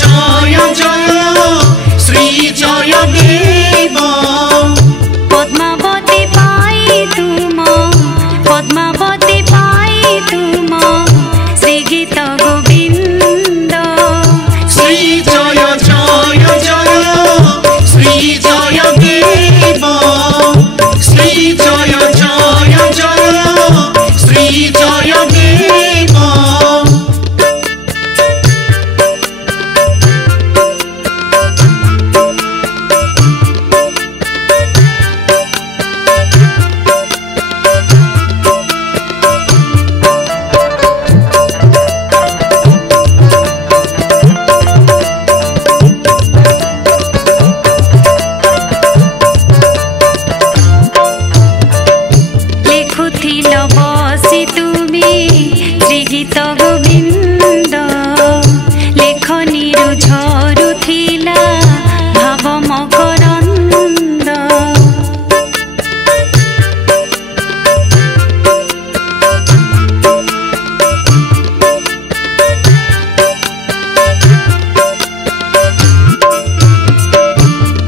जय जय श्री जय देव पद्मावती पाई तुम पद्मावती पाई तुम श्री गीत गोविंद श्री जय जय जय श्री जय देव श्री जय जय जय श्री जय देव बसी तुम्हें श्री गीत गोविंद लेखनी झरुला भाव मकरंद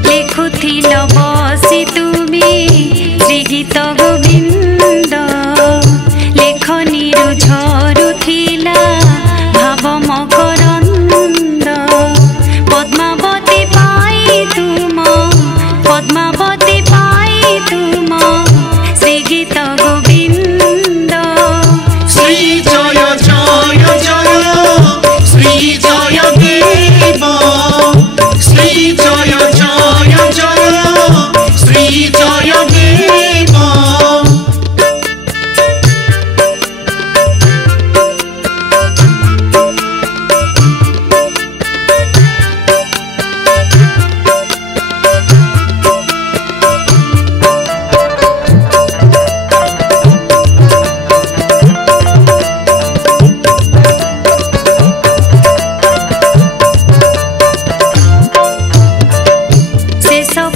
लेखुथिल बसी तुम्हें श्री गीत गोविंद लेखनी झरुला भाव मकरंद पद्मावती पाई तुम पद्मावती पाई तुम श्री गीत गोविंद श्री जय जय जय श्री जय देव श्री जय जय जय श्री जय देव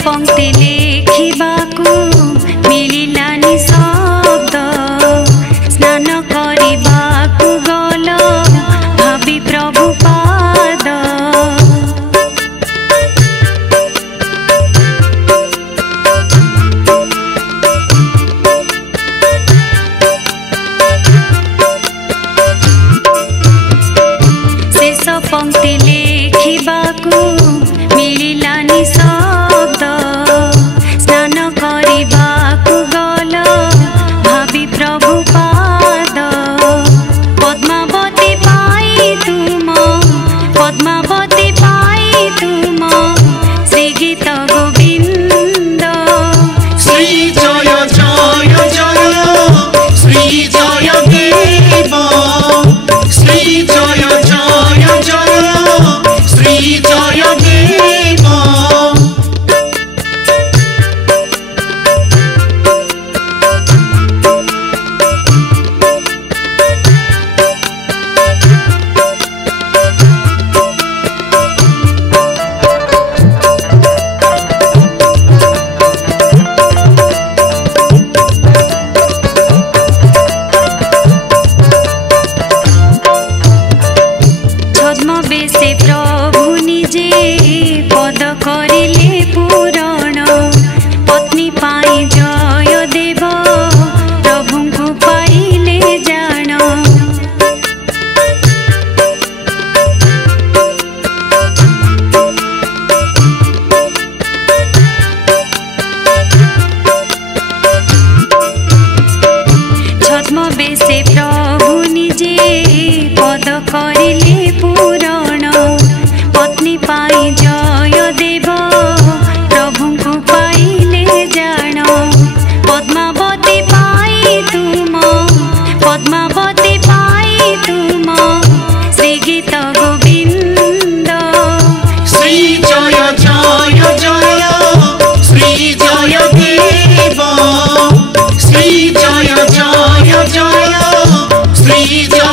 पंक्ति लेखिबाकू मिलिलानी शब्द स्नान करिबाकू गल भावी प्रभु पाद शेष पंक्ति लेखिबाकू मिलिलानी शब्द स्नान करिबाकू गल भावी प्रभु पाद पद्मावती पाई तुम पद्मावती पाई तुम श्री गीत गोविंद श्री जय जय जय श्री जय देव श्री जय जय जय श्री जय देव छद्मवेशे प्रभु निजे पद करिले पूरण पत्नी पाई जय देव प्रभु को पाइले जान छद्मवेशे प्रभु निजे पद करिले पूरण पत्नी पाई जय देव प्रभु को पाइले जान पद्मावती पाई तुम पद्मावती पाई तुम श्री गीत गोविंद श्री जय जय जय श्री जय देव श्री जय जय जय श्री जय